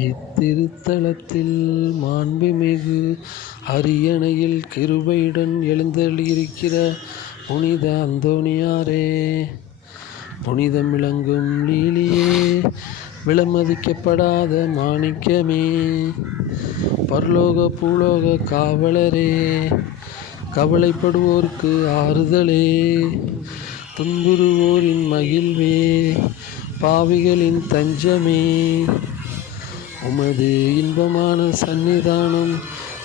இத்திருத்தலத்தில் மாண்புமிகு அரியணையில் கிருபையுடன் எழுந்தருளியிருக்கிற புனித அந்தோணியாரே, புனிதம் விளங்கும் லீலியே, விலமதிக்கப்படாத மாணிக்கமே, பரலோக பூலோக காவலரே, கவலைப்படுவோர்க்கு ஆறுதலே, துன்புறுவோரின் மகிழ்வே, பாவிகளின் தஞ்சமே, உமது இன்பமான சந்நிதானம்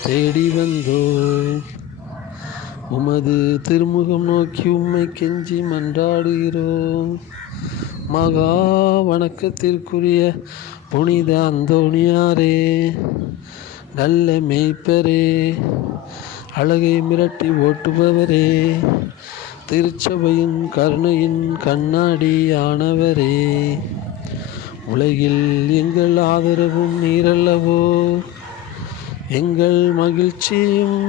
தேடி வந்தோ. உமது திருமுகம் நோக்கி உம்மை கெஞ்சி மன்றாடுகிறோம். மகா வணக்கத்திற்குரிய புனித அந்தோணியாரே, நல்ல மேய்ப்பரே, அழகை மிரட்டி ஓட்டுபவரே, திருச்சபையின் கருணையின் கண்ணாடியானவரே, உலகில் எங்கள் ஆதரவும் நீரல்லவோ, எங்கள் மகிழ்ச்சியும்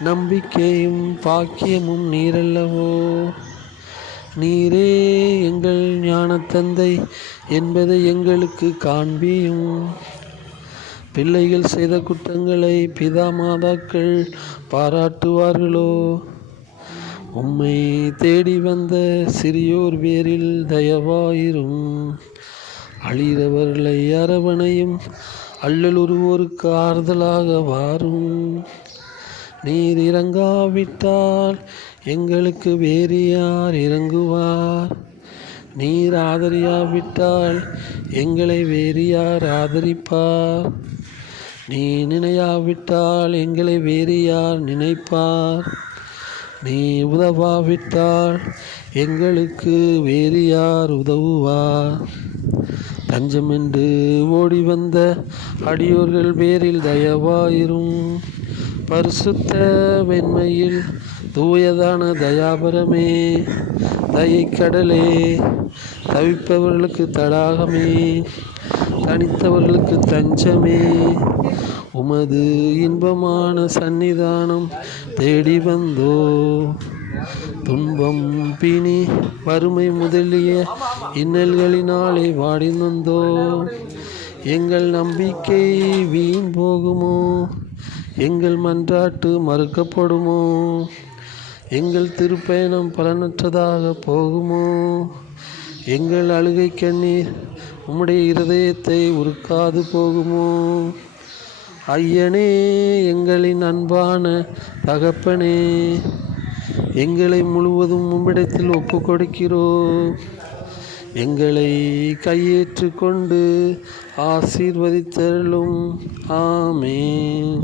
நம்பிக்கையும் பாக்கியமும் நீரல்லவோ. நீரே எங்கள் ஞானத்தந்தை என்பதை எங்களுக்கு காண்பியும். பிள்ளைகள் செய்த குற்றங்களை பிதா மாதாக்கள் பாராட்டுவார்களோ? உம்மை தேடி வந்த சிறியோர் பேரில் தயவாயிரும். அழிகிறவர்களை அரவணையும், அல்லலுறுவோருக்கு ஆறுதலாக வாரும். நீர் இறங்காவிட்டால் எங்களுக்கு வேறு யார் இறங்குவார்? நீர் ஆதரியாவிட்டால் எங்களை வேறு யார் ஆதரிப்பார்? நீ நினையாவிட்டால் எங்களை வேறு யார் நினைப்பார்? நீ உதவாவிட்டால் எங்களுக்கு வேறு யார் உதவுவார்? தஞ்சமென்று ஓடி வந்த அடியோர்கள் பேரில் தயவாயிரும். பரிசுத்த வெண்மையில் தூயதான தயாபரமே, தயைக்கடலே, தவிப்பவர்களுக்கு தடாகமே, தனித்தவர்களுக்கு தஞ்சமே, உமது இன்பமான சந்நிதானம் தேடி வந்தோ. துன்பம், பிணி, வறுமை முதலிய இன்னல்களினாலே வாடி நொந்தோ. எங்கள் நம்பிக்கை வீண் போகுமோ? எங்கள் மன்றாட்டு மறுக்கப்படுமோ? எங்கள் திருப்பயணம் பலனற்றதாக போகுமோ? எங்கள் அழுகை கண்ணீர் உம்முடைய இருதயத்தை உருக்காது போகுமோ? ஐயனே, எங்களின் அன்பான தகப்பனே, எங்களை முழுவதும் உம்மிடத்தில் ஒப்பு கொடுக்கிறோம். எங்களை கையேற்று கொண்டு ஆசீர்வதித்தருளும். ஆமென்.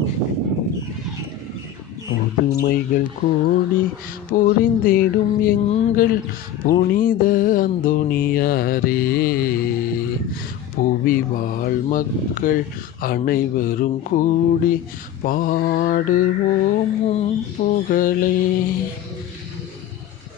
புதுமைகள் கூடி புரிந்திடும் எங்கள் புனித அந்தோணியாரே, புவி வாழ் மக்கள் அனைவரும் கூடி பாடுவோம் உம் புகழே.